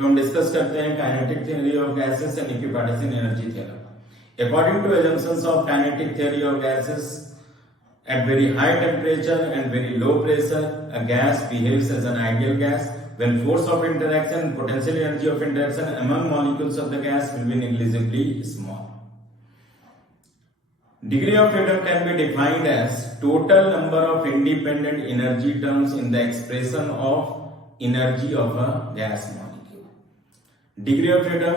तो हम डिस्कस करते हैं kinetic theory of gases and equipartition energy theorem. According to assumptions of kinetic theory of gases, at very high temperature and very low pressure, a gas behaves as an ideal gas when force of interaction and potential energy of interaction among molecules of the gas will be negligibly small. Degree of freedom can be defined as total number of independent energy terms in the expression of energy of a gas molecule. Degree of freedom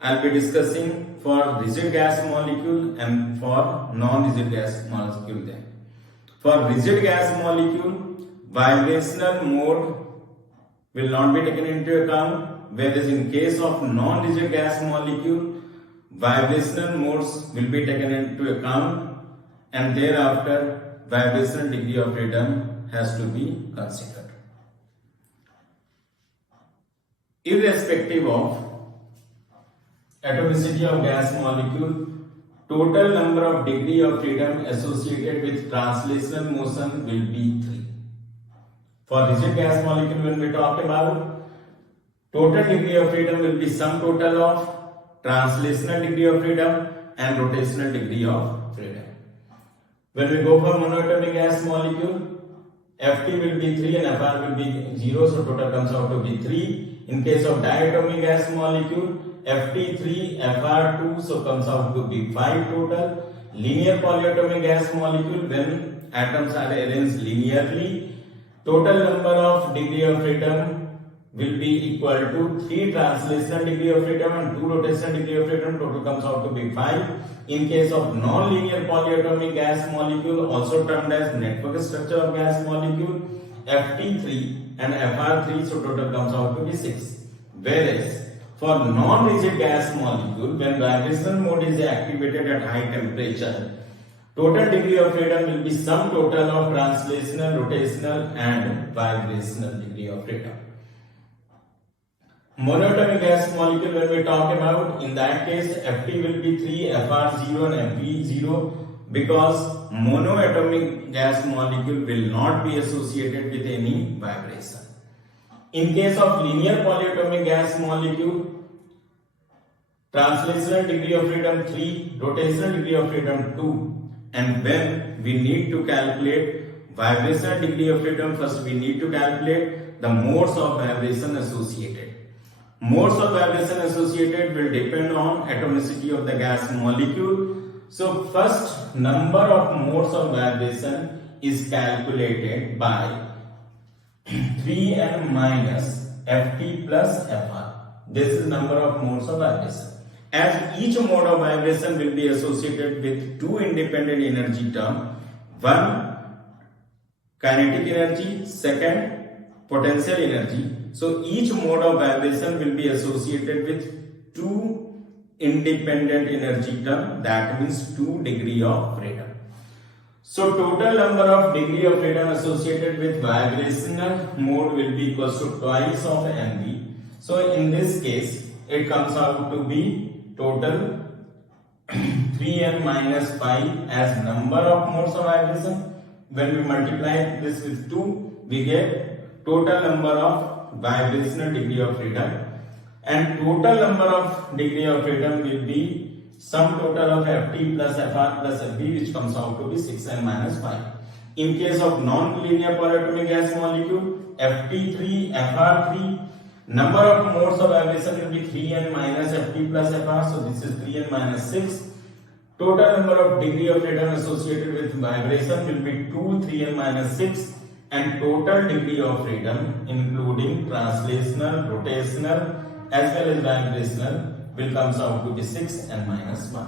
I'll be discussing for rigid gas molecule and for non-rigid gas molecule then. For rigid gas molecule, vibrational mode will not be taken into account, whereas in case of non-rigid gas molecule, vibrational modes will be taken into account and thereafter vibrational degree of freedom has to be considered. Irrespective of atomicity of gas molecule, total number of degree of freedom associated with translational motion will be 3. For rigid gas molecule, when we talk about total degree of freedom will be sum total of translational degree of freedom and rotational degree of freedom. When we go for monoatomic gas molecule, Ft will be 3 and Fr will be 0, so total comes out to be 3. In case of diatomic gas molecule, Ft3, Fr2, so comes out to be 5 total. Linear polyatomic gas molecule, when atoms are arranged linearly, total number of degree of freedom will be equal to 3 translational degree of freedom and 2 rotational degree of freedom, total comes out to be 5. In case of non-linear polyatomic gas molecule, also termed as network structure of gas molecule, Ft3 and Fr3, so total comes out to be 6. Whereas for non-rigid gas molecule, when vibrational mode is activated at high temperature, total degree of freedom will be sum total of translational, rotational and vibrational degree of freedom. Monatomic gas molecule, when we talk about, in that case Ft will be 3, Fr 0 and Mp 0, because monoatomic gas molecule will not be associated with any vibration. In case of linear polyatomic gas molecule, translational degree of freedom 3, rotational degree of freedom 2, and when we need to calculate vibrational degree of freedom, first we need to calculate the modes of vibration associated. Modes of vibration associated will depend on atomicity of the gas molecule. So first number of modes of vibration is calculated by 3n minus Ft plus Fr. This is number of modes of vibration. As each mode of vibration will be associated with two independent energy terms, one kinetic energy, second potential energy. So each mode of vibration will be associated with two independent energy terms, that means 2 degree of freedom. So total number of degree of freedom associated with vibrational mode will be equals to twice of Mv. So in this case, it comes out to be total 3n minus 5 as number of modes of vibration. When we multiply this with 2, we get total number of vibrational degree of freedom, and total number of degree of freedom will be sum total of Ft plus Fr plus Fb, which comes out to be 6n minus 5. In case of non-linear polyatomic gas molecule, Ft3, Fr3, number of modes of vibration will be 3n minus Ft plus Fr, so this is 3n minus 6. Total number of degree of freedom associated with vibration will be 2, 3n minus 6, and total degree of freedom including translational, rotational as well as vibrational will comes out to be 6n minus 1.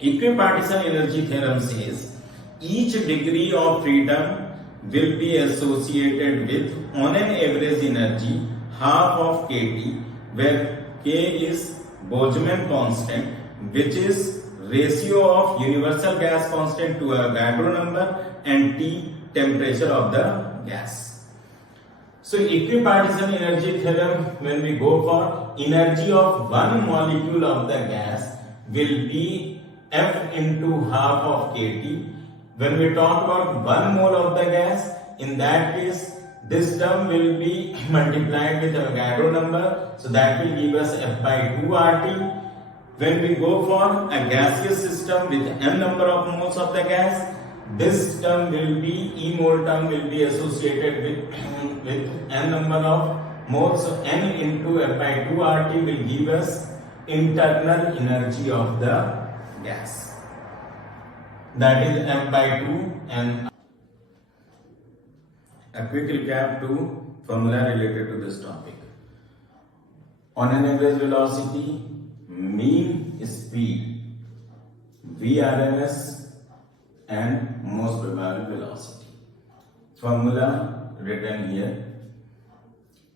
Equipartition energy theorem says each degree of freedom will be associated with on an average energy half of kT, where k is Boltzmann constant, which is ratio of universal gas constant to Avogadro number, and T temperature of the gas. So equipartition energy theorem, when we go for energy of one molecule of the gas will be F into half of kT. When we talk about 1 mole of the gas, in that case This term will be multiplied with Avogadro number, so that will give us F by 2 RT. When we go for a gaseous system with n number of moles of the gas, this term will be, E mole term will be associated with n number of moles. So n into F by 2 RT will give us internal energy of the gas. That is F by 2 and a quick recap to formula related to this topic. On an average velocity, mean speed, VRMS and most probable velocity. Formula written here.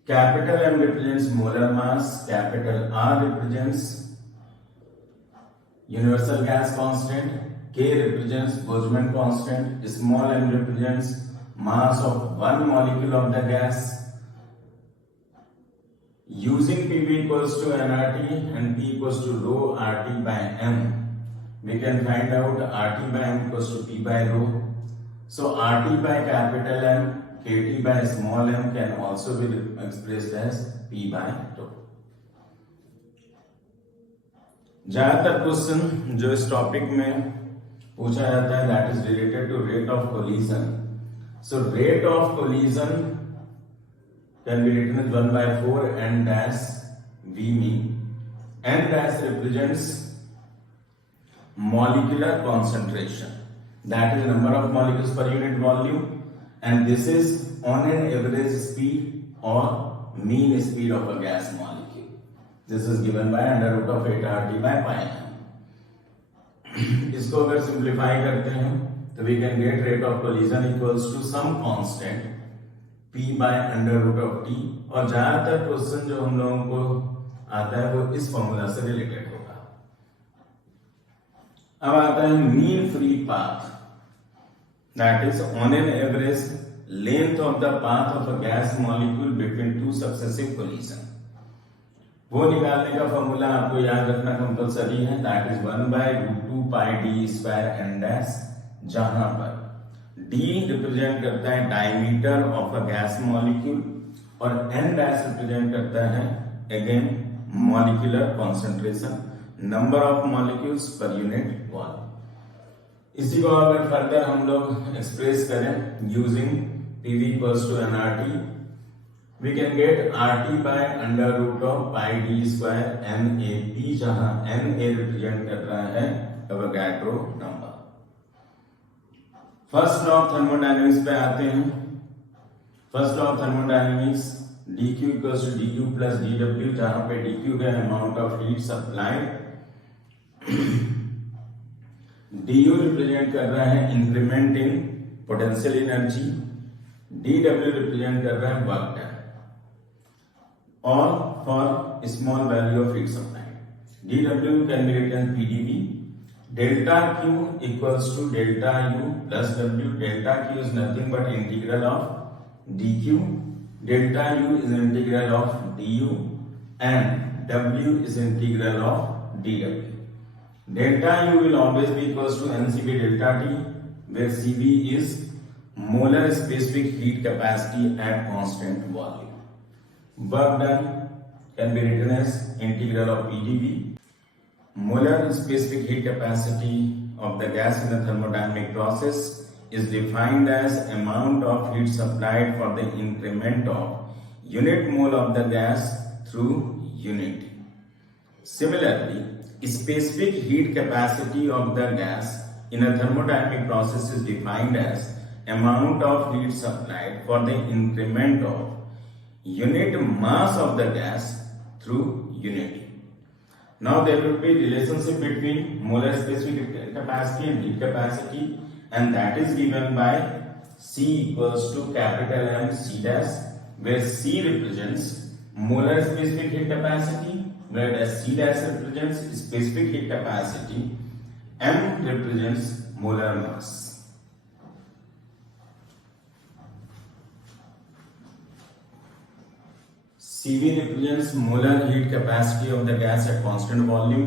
Capital M represents molar mass, capital R represents universal gas constant, K represents Boltzmann constant, small m represents mass of one molecule of the gas. Using PV equals to nRT and P equals to rho RT by M, we can find out RT by M equals to P by rho. So RT by capital M, KT by small m can also be expressed as P by rho. ज्यादातर question जो इस topic में पूछा जाता है that is related to rate of collision. So rate of collision can be written as 1 by 4 n dash V mean. N dash represents molecular concentration, that is number of molecules per unit volume, and this is on an average speed or mean speed of a gas molecule. This is given by under root of 8 RT by pi m. इसको अगर simplify करते हैं तो we can get rate of collision equals to some constant P by under root of T, और ज्यादातर question जो हम लोगों को आता है वो इस फॉर्मूला से रिलेटेड होगा. अब आता है mean free path, that is on an average length of the path of a gas molecule between two successive collision. वो निकालने का फॉर्मूला आपको याद रखना कंपलसरी है, that is 1 by root 2 pi D square N dash, जहां पर D represent करता है diameter of a gas molecule और N डैश रिप्रेजेंट करता है again molecular concentration, number of molecules पर यूनिट वॉल्यूम. इसी को अगर फर्दर हम लोग एक्सप्रेस करें using PV equals to nRT, we can get RT by under root of pi D square NAP, जहां NA रिप्रेजेंट कर रहा है Avogadro number. First law of thermodynamics पे आते हैं. First law of thermodynamics, dq equals to dU plus dW, जहां पे dq का amount of heat supplied, du represent कर रहा है increment in potential energy, dW represent कर रहा है वर्क डन, और for small value of heat supplied dW can be written PdV. Delta Q equals to delta U plus W. Delta Q is nothing but integral of dQ. Delta U is integral of du, and W is integral of dW. Delta U will always be equals to NCV delta T, where CV is molar specific heat capacity at constant volume. Work done can be written as integral of PdV. Molar specific heat capacity of the gas in the thermodynamic process is defined as amount of heat supplied for the increment of unit mole of the gas through unit. Similarly, specific heat capacity of the gas in a thermodynamic process is defined as amount of heat supplied for the increment of unit mass of the gas through unit. Now there will be relationship between molar specific capacity and heat capacity, and that is given by C equals to capital M C dash, where C represents molar specific heat capacity, whereas C dash represents specific heat capacity, M represents molar mass. CV represents molar heat capacity of the gas at constant volume.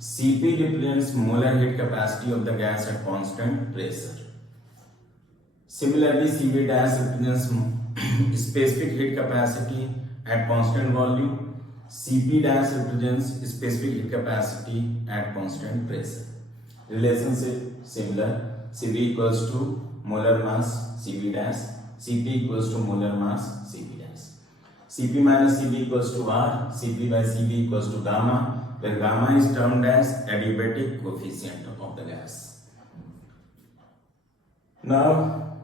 Cp represents molar heat capacity of the gas at constant pressure. Similarly, Cv dash represents specific heat capacity at constant volume. Cp dash represents specific heat capacity at constant pressure. Relationship similar. Cv equals to molar mass Cv dash. Cp equals to molar mass Cp dash. Cp minus Cv equals to R. Cp by Cv equals to gamma, where gamma is termed as adiabatic coefficient of the gas. Now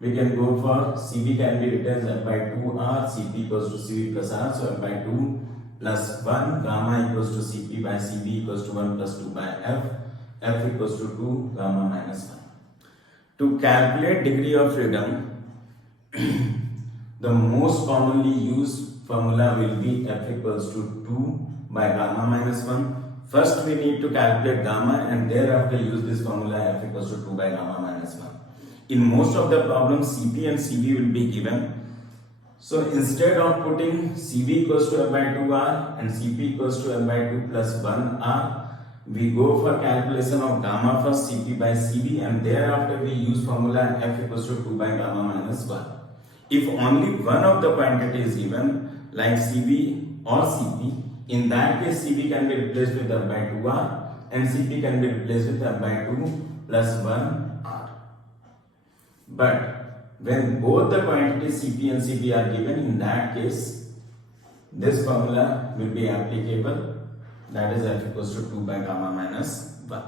we can go for Cv can be written as F by 2R. Cp equals to Cv plus R. So F by 2 plus 1. Gamma equals to Cp by Cv equals to 1 plus 2 by F. F equals to 2 gamma minus 1. To calculate degree of freedom, the most commonly used formula will be F equals to 2 by gamma minus 1. First we need to calculate gamma and thereafter use this formula F equals to 2 by gamma minus 1. In most of the problems Cp and Cv will be given. So instead of putting Cv equals to F by 2R and Cp equals to F by 2 plus 1R, we go for calculation of gamma first, Cp by Cv, and thereafter we use formula F equals to 2 by gamma minus 1. If only one of the quantity is given, like Cv or Cp, in that case Cv can be replaced with F by 2R and Cp can be replaced with F by 2 plus 1R. But when both the quantities Cp and Cv are given, in that case this formula will be applicable, that is F equals to 2 by gamma minus 1.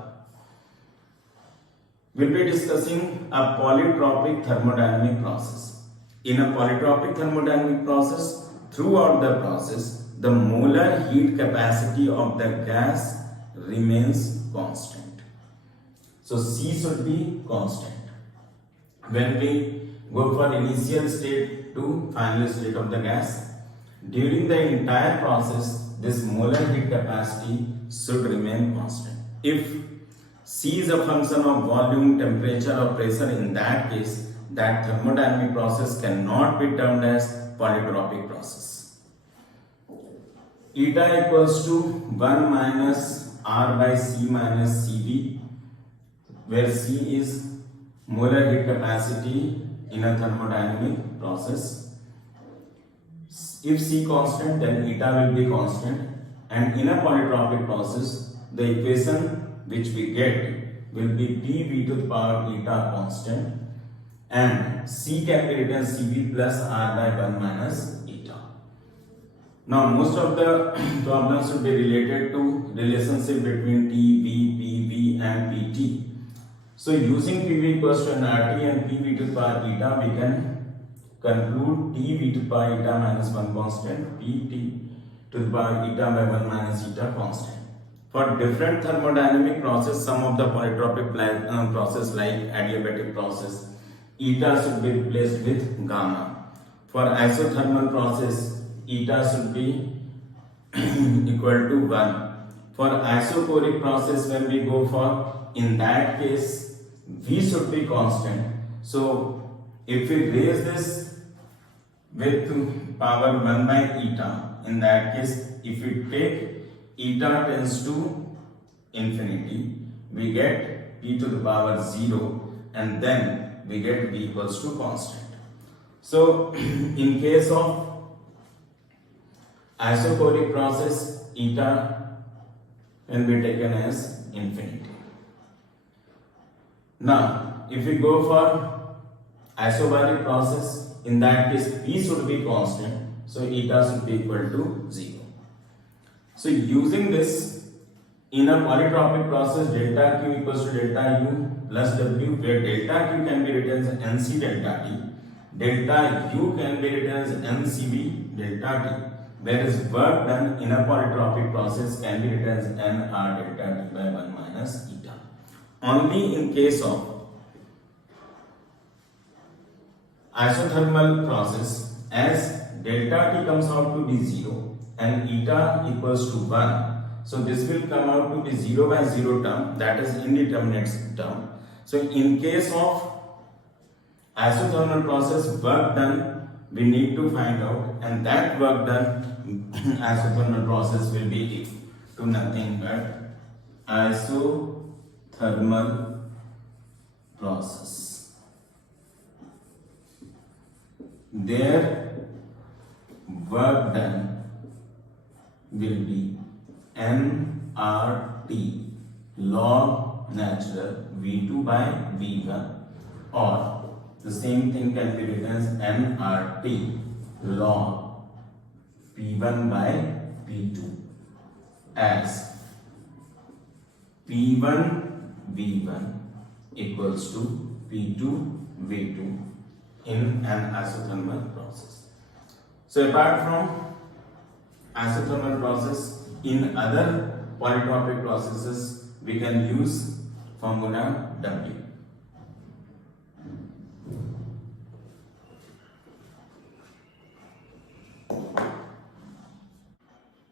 We will be discussing a polytropic thermodynamic process. In a polytropic thermodynamic process, throughout the process, the molar heat capacity of the gas remains constant. So C should be constant. When we go for initial state to final state of the gas, during the entire process, this molar heat capacity should remain constant. If C is a function of volume, temperature or pressure, in that case, that thermodynamic process cannot be termed as polytropic process. Eta equals to 1 minus R by C minus Cv, where C is molar heat capacity in a thermodynamic process. If C constant, then eta will be constant, and in a polytropic process, the equation which we get will be PV to the power eta constant, and C can be written Cv plus R by 1 minus eta. Now most of the problems should be related to relationship between T, V, PV and PT. So using PV equals to an RT and PV to the power eta, we can conclude T v to the power eta minus 1 constant, Pt to the power eta by 1 minus eta constant. For different thermodynamic process, some of the polytropic process like adiabatic process, eta should be replaced with gamma. For isothermal process, eta should be equal to 1. For isochoric process, when we go for, in that case, V should be constant. So if we raise this with power 1 by eta, in that case, if we take eta tends to infinity, we get P to the power 0, and then we get V equals to constant. So in case of isochoric process, eta can be taken as infinity. Now if we go for isobaric process, in that case P should be constant, so eta should be equal to 0. So using this, in a polytropic process, delta Q equals to delta U plus W, where delta Q can be written as NC delta T, delta U can be written as NCV delta T, whereas work done in a polytropic process can be written as NR delta T by 1 minus eta. Only in case of isothermal process, as delta T comes out to be 0 and eta equals to 1, so this will come out to be 0 by 0 term, that is indeterminate term. So in case of isothermal process, work done we need to find out, and that work done isothermal process will be equal to nothing but isothermal process. their work done will be nRT log natural V2 by V1, or the same thing can be written as nRT log P1 by P2 as P1 V1 equals to P2 V2 in an isothermal process. So apart from isothermal process, in other polytropic processes we can use formula W.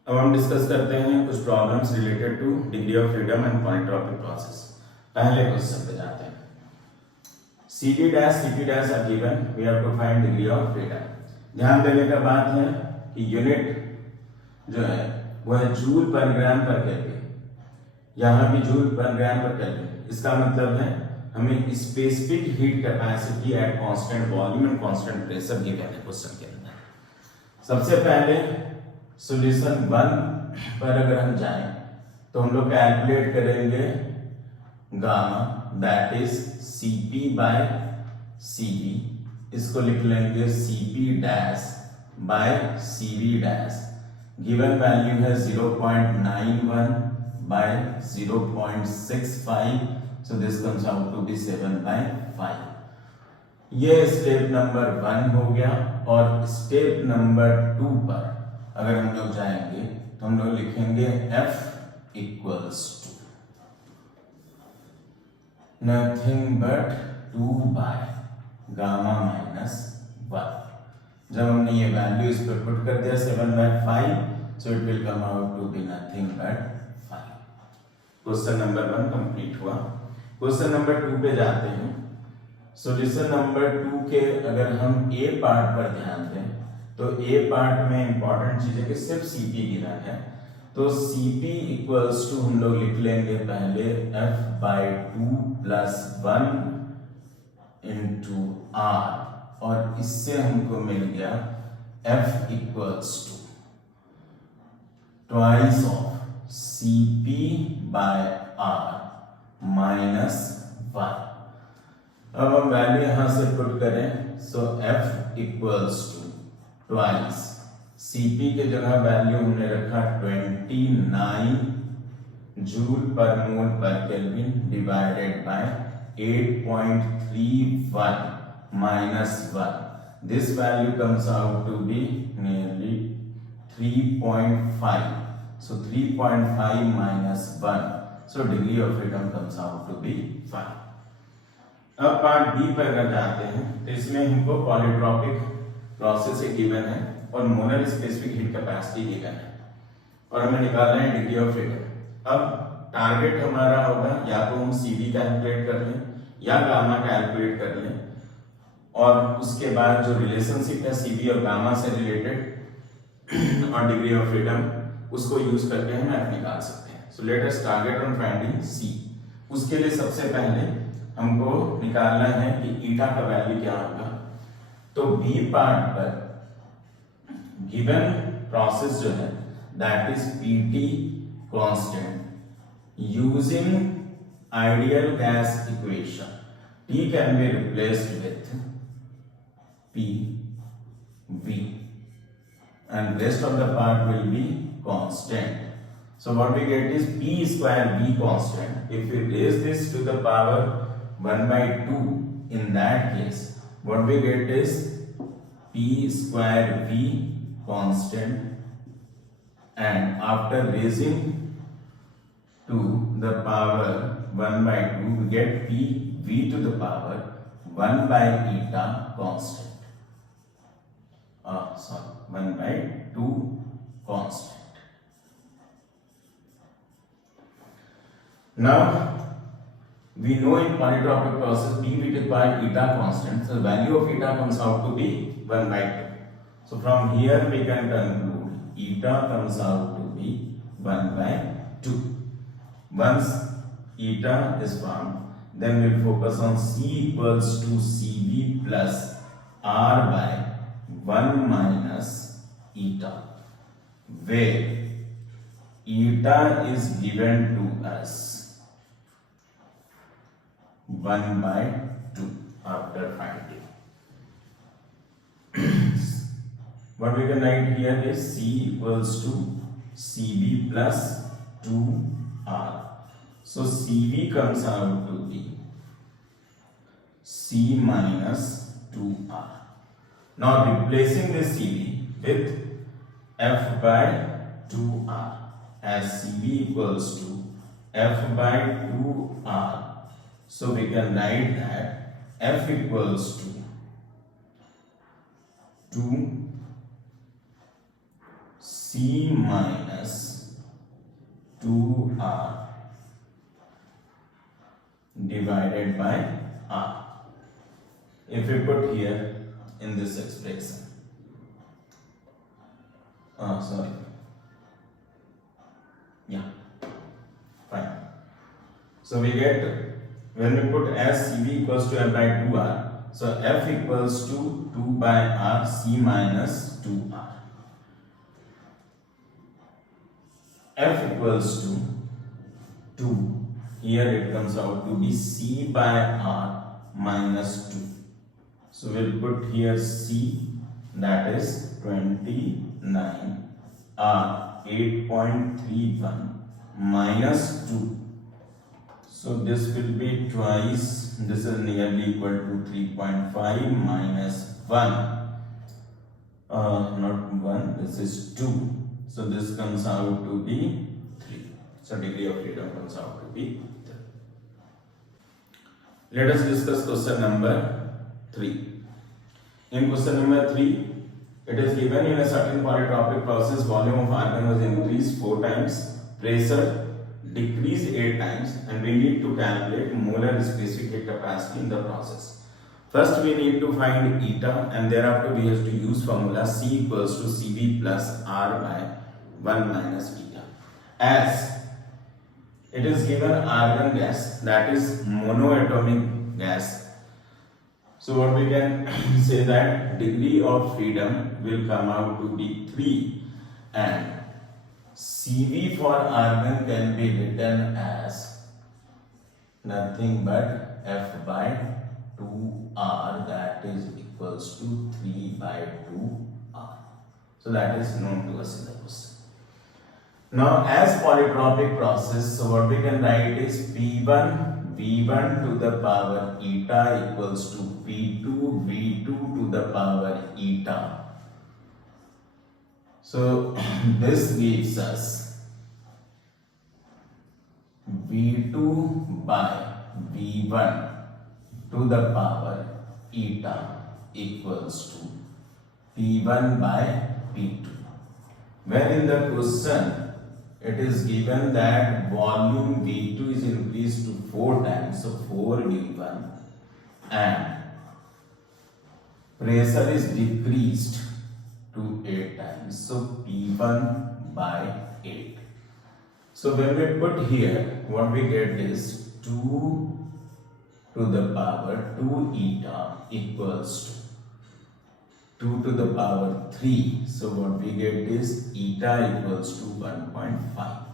अब हम discuss करते हैं कुछ problems related to degree of freedom and polytropic process. पहले question पे जाते हैं। CD dash CP dash are given, we have to find degree of freedom. ध्यान देने का बात है कि यूनिट जो है वो है जूल पर ग्राम पर केल्विन, यहाँ भी जूल पर ग्राम पर केल्विन। इसका मतलब है हमें specific heat capacity at constant volume and constant pressure given है क्वेश्चन के अंदर। सबसे पहले सॉल्यूशन 1 पर अगर हम जाएं तो हम लोग कैलकुलेट करेंगे gamma, that is Cp by Cv। इसको लिख लेंगे Cp dash by Cv dash. Given value है 0.91 by 0.65, so this comes out to be 7/5। ये स्टेप नंबर 1 हो गया। और स्टेप नंबर 2 पर अगर हम लोग जाएंगे तो हम लोग लिखेंगे F equals to nothing but 2 by gamma minus 1। जब हमने ये वैल्यू इस पर पुट कर दिया 7/5, so it will come out to be nothing but 5। Question number 1 complete हुआ। क्वेश्चन नंबर 2 पे जाते हैं। सॉल्यूशन नंबर 2 के अगर हम ए पार्ट पर ध्यान दें तो ए पार्ट में इंपॉर्टेंट चीज है कि सिर्फ Cp गिवन है, तो Cp इक्वल्स टू हम लोग लिख लेंगे पहले F/2 प्लस 1 इंटू R, और इससे हमको मिल गया F equals to twice of Cp by R minus 1। अब हम वैल्यू यहां से पुट करें, so F equals to twice Cp के जगह वैल्यू हमने रखा 29 जूल पर मोल पर kelvin divided by 8.31 minus 1। This value comes out to be nearly 3.5, so 3.5 minus 1, so degree of freedom comes out to be 5। अब part B पर अगर जाते हैं तो इसमें हमको पॉलीट्रॉपिक प्रोसेस एक गिवन है और molar specific heat capacity given है, और हमें निकालना है डिग्री ऑफ फ्रीडम। अब टारगेट हमारा होगा या तो हम Cv कैलकुलेट कर लें या गामा कैलकुलेट कर लें, और उसके बाद जो रिलेशनशिप है Cv और गामा से रिलेटेड और डिग्री ऑफ फ्रीडम, उसको यूज करके हम F निकाल सकते हैं। So let us target on finding C। उसके लिए सबसे पहले हमको निकालना है कि ईटा का वैल्यू क्या होगा। तो बी पार्ट पर गिवन प्रोसेस जो है that is Pt constant using ideal gas equation, T can be replaced with Pv and rest of the part will be constant. So what we get is P square V constant. If we raise this to the power 1/2, in that case what we get is P square V constant, and after raising to the power 1/2 we get P V to the power 1/eta constant. 1/2 constant. Now we know in polytropic process P we require eta constant, so the value of eta comes out to be 1/2. So from here we can conclude eta comes out to be 1/2. Once eta is found, then we'll focus on C equals to Cv plus R by 1 minus eta, where eta is given to us 1 by 2 after finding. What we can write here is C equals to CB plus 2R. So CB comes out to be C minus 2R. Now replacing this CB with F by 2R, as CB equals to F by 2R. So we can write that F equals to 2C minus 2R divided by R. If we put here in this expression, fine. So we get, when we put as CB equals to F by 2R, so F equals to 2 by R, C minus 2R. F equals to 2. Here it comes out to be C by R minus 2. So we'll put here C, that is 29, R 8.31 minus 2. So this will be twice, this is nearly equal to 3.5 minus 1. Not 1, this is 2. So this comes out to be 3. So degree of freedom comes out to be 3. Let us discuss question number 3. In question number 3, it is given in a certain polytropic process, volume of argon was increased 4 times, pressure decreased 8 times, and we need to calculate molar specific heat capacity in the process. First we need to find eta, and thereafter we have to use formula C equals to Cv plus R by 1 minus eta. As it is given argon gas, that is monoatomic gas, so what we can say that degree of freedom will come out to be 3, and Cv for argon can be written as nothing but F by 2R, that is equals to 3 by 2R. So that is known to us in the question. Now as polytropic process, so what we can write is P1 V1 to the power eta equals to P2 V2 to the power eta. So this gives us V2 by V1 to the power eta equals to P1 by P2. When in the question it is given that volume V2 is increased to 4 times, so 4 V1, and pressure is decreased to 8 times, so P1 by 8. So when we put here, what we get is 2 to the power 2 eta equals to 2 to the power 3. So what we get is eta equals to 1.5.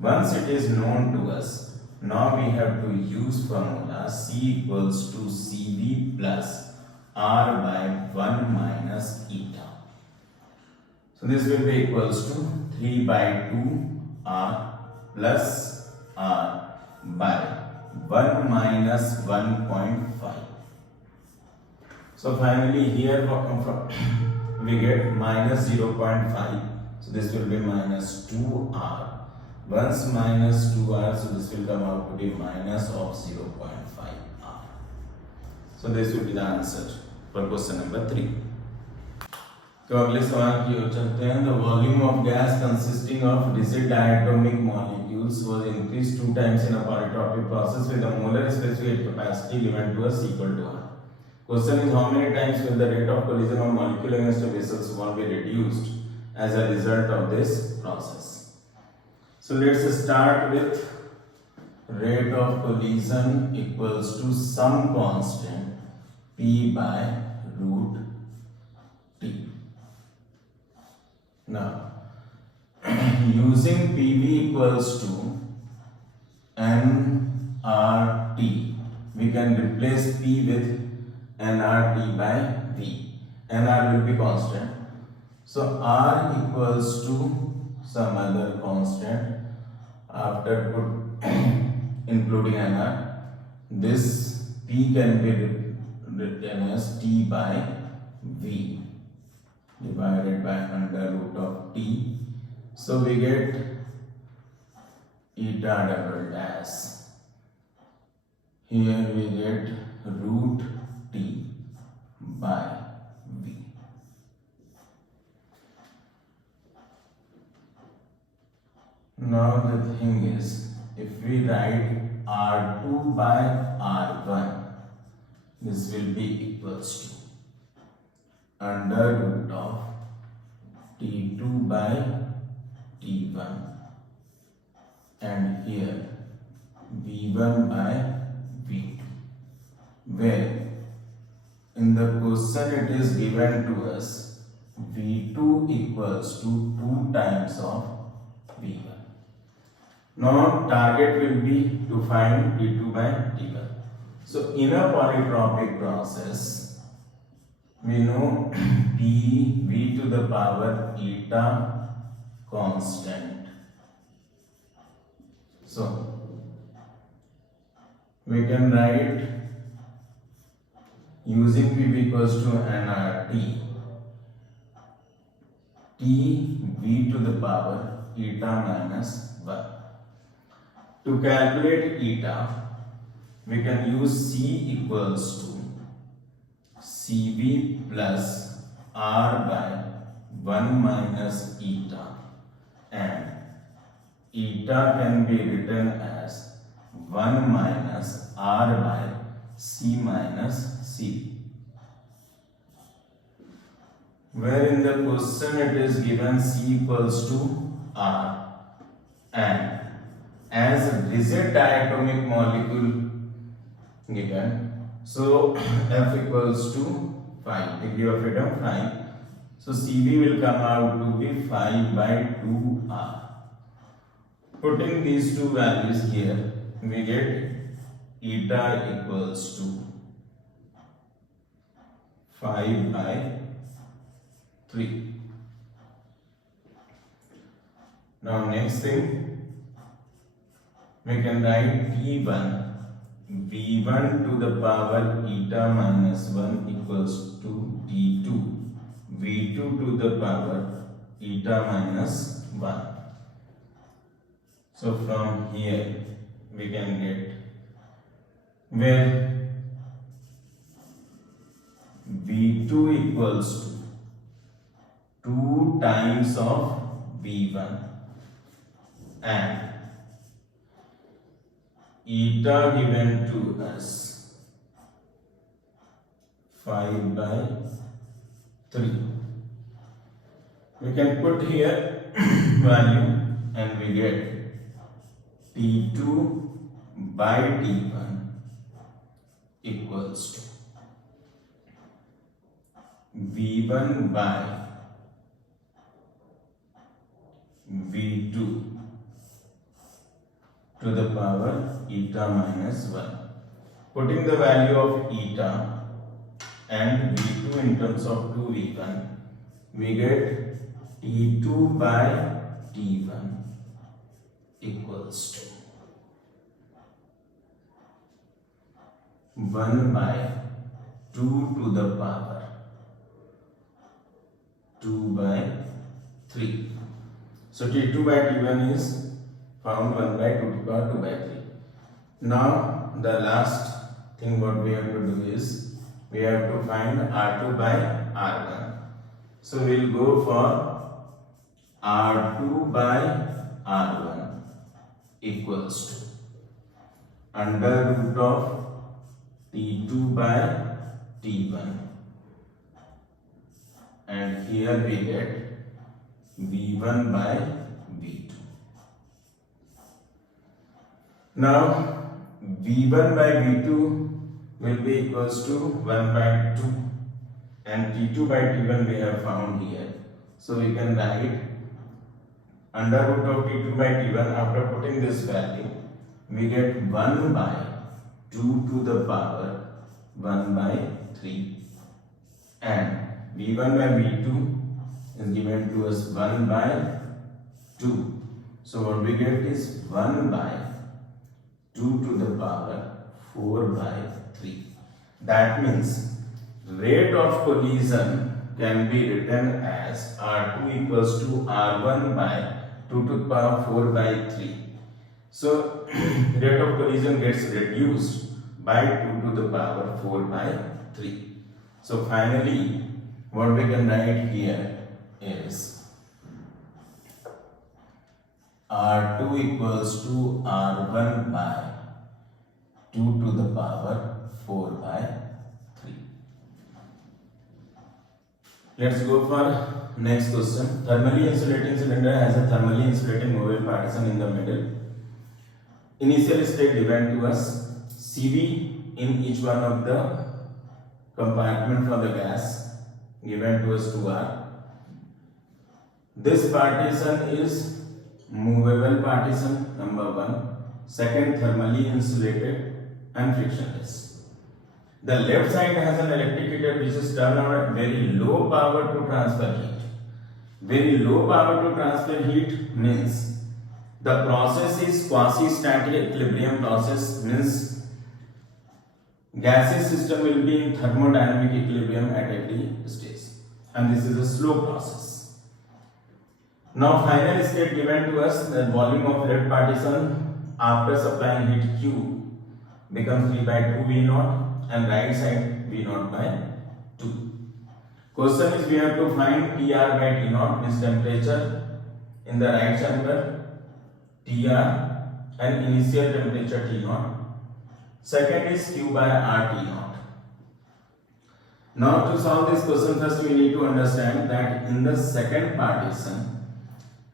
Once it is known to us, now we have to use formula C equals to Cv plus R by 1 minus eta. So this will be equals to 3 by 2 R plus R by 1 minus 1.5. So finally here we get minus 0.5. So this will be minus 2R. Once minus 2R, so this will come out to be minus of 0.5R. So this will be the answer for question number 3. तो अगले सवाल की ओर चलते हैं. The volume of gas consisting of rigid diatomic molecules was increased 2 times in a polytropic process with a molar specific capacity given to us equal to R. Question is, how many times will the rate of collision of molecule against a vessel wall be reduced as a result of this process? So let's start with rate of collision equals to some constant P by root T. Now, using PV equals to nRT, we can replace P with nRT by V. nR will be constant. So R equals to some other constant after put including nR. This P can be written as T by V divided by under root of T. So we get eta double dash. Here we get root T by V. Now the thing is, if we write R2 by R1, this will be equals to under root of T2 by T1 and here V1 by V2, where in the question it is given to us V2 equals to 2 times of V1. Now target will be to find T2 by T1. So in a polytropic process, we know P V to the power eta constant. So we can write using PV equals to nRT, T V to the power eta minus 1. To calculate eta, we can use C equals to CV plus R by 1 minus eta, and eta can be written as 1 minus R by C minus C. Where in the question it is given C equals to R, and as a rigid diatomic molecule given, so F equals to 5, degree of freedom 5. So CV will come out to be 5 by 2R. Putting these two values here, we get eta equals to 5 by 3. Now next thing, we can write P1 V1 to the power eta minus 1 equals to T2 V2 to the power eta minus 1. So from here we can get where V2 equals to 2 times of V1 and eta given to us 5 by 3. We can put here value and we get T2 by T1 equals to V1 by V2 to the power eta minus 1. Putting the value of eta and V2 in terms of 2V1, we get T2 by T1 equals to 1 by 2 to the power 2 by 3. So T2 by T1 is found 1 by 2 to the power 2 by 3. Now the last thing what we have to do is we have to find R2 by R1. So we will go for R2 by R1 equals to under root of T2 by T1, and here we get V1 by V2. Now V1 by V2 will be equals to 1 by 2 and T2 by T1 we have found here. So we can write under root of T2 by T1. After putting this value, we get 1 by 2 to the power 1 by 3, and V1 by V2 is given to us 1 by 2. So what we get is 1 by 2 to the power 4 by 3. That means rate of collision can be written as R2 equals to R1 by 2 to the power 4 by 3. So rate of collision gets reduced by 2 to the power 4 by 3. So finally what we can write here is R2 equals to R1 by 2 to the power 4 by 3. Let's go for next question. Thermally insulating cylinder has a thermally insulating movable partition in the middle. Initial state given to us, Cv in each one of the compartment for the gas given to us 2R. This partition is movable partition, number 1. Second, thermally insulated and frictionless. The left side has an electric heater which is turned on at very low power to transfer heat. Very low power to transfer heat means the process is quasi-static equilibrium process, means gaseous system will be in thermodynamic equilibrium at every stage, and this is a slow process. Now final state given to us, the volume of left partition after supplying heat Q becomes 3 by 2 V naught and right side V naught by 2. Question is we have to find TR by T naught, means temperature in the right chamber TR and initial temperature T naught. Second is Q by RT naught. Now to solve this question, first we need to understand that in the second partition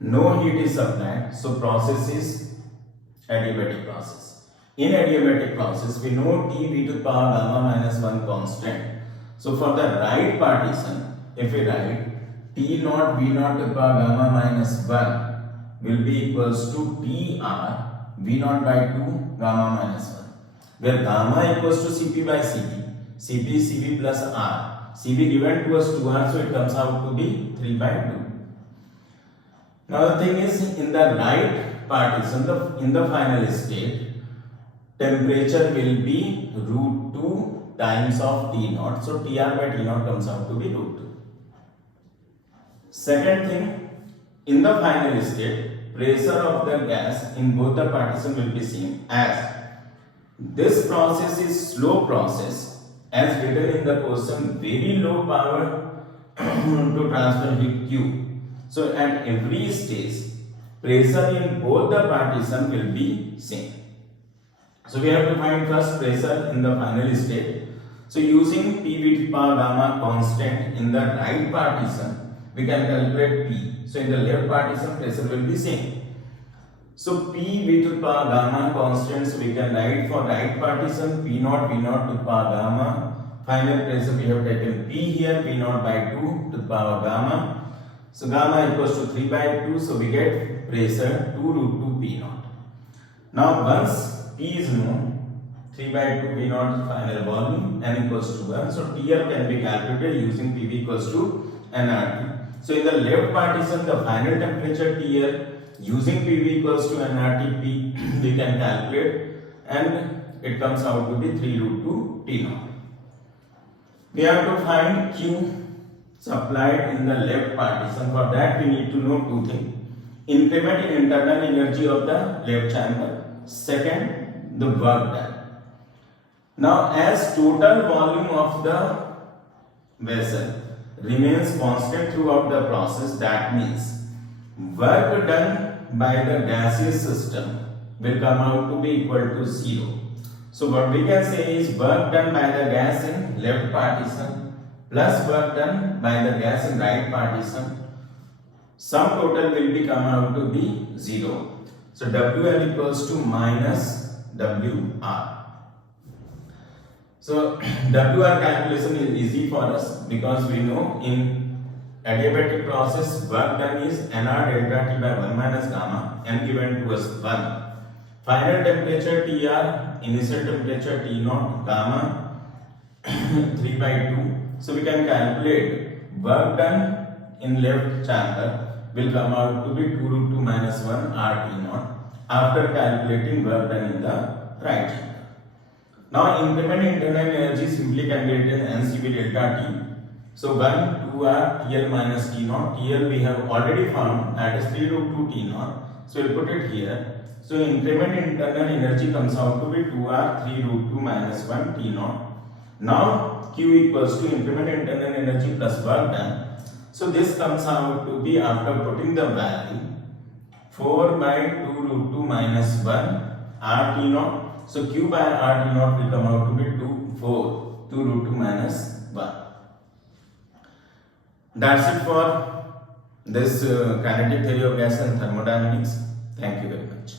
no heat is supplied, so process is adiabatic process. In adiabatic process we know T V to the power gamma minus 1 constant. So for the right partition, if we write T naught V naught to the power gamma minus 1 will be equals to TR V naught by 2 gamma minus 1, where gamma equals to Cp by Cv, Cp is Cv plus R. Cv given to us 2R, so it comes out to be 3 by 2. Now the thing is, in the right partition, in the final state, temperature will be root 2 times of T naught. So TR by T naught comes out to be root 2. Second thing, in the final state, pressure of the gas in both the partition will be same, as this process is slow process, as written in the question, very low power to transfer heat Q. So at every stage, pressure in both the partition will be same. So we have to find first pressure in the final state. So using P V to the power gamma constant in the right partition, we can calculate P. So in the left partition, pressure will be same. So P V to the power gamma constants we can write for right partition, P naught V naught to the power gamma. Final pressure we have taken P here, P naught by 2 to the power gamma. So gamma equals to 3 by 2, so we get pressure 2 root 2 P naught. Now once P is known, 3 by 2 V naught final volume, N equals to 1. So TL can be calculated using PV equals to nRT. So in the left partition, the final temperature TL using PV equals to nRT P we can calculate, and it comes out to be 3 root 2 T naught. We have to find Q supplied in the left partition. For that we need to know two things: increment in internal energy of the left chamber, second the work done. Now as total volume of the vessel remains constant throughout the process, that means work done by the gaseous system will come out to be equal to 0. So what we can say is work done by the gas in left partition plus work done by the gas in right partition, sum total will be come out to be 0. So WL equals to minus WR. So WR calculation is easy for us because we know in adiabatic process, work done is nR delta T by 1 minus gamma, n given to us 1. Final temperature TR, initial temperature T naught, gamma 3 by 2. So we can calculate work done in left chamber will come out to be 2 root 2 minus 1 R T naught after calculating work done in the right chamber. Now increment internal energy simply can be written NCV delta T. So 1 2R TL minus T naught. TL we have already found, that is 3 root 2 T naught. So we'll put it here. So increment internal energy comes out to be 2R 3 root 2 minus 1 T naught. Now Q equals to increment internal energy plus work done. So this comes out to be, after putting the value, 4 by 2 root 2 minus 1 R T naught. So Q by R T naught will come out to be 2 root 2 minus 1. That's it for this kinetic theory of gas and thermodynamics. Thank you very much.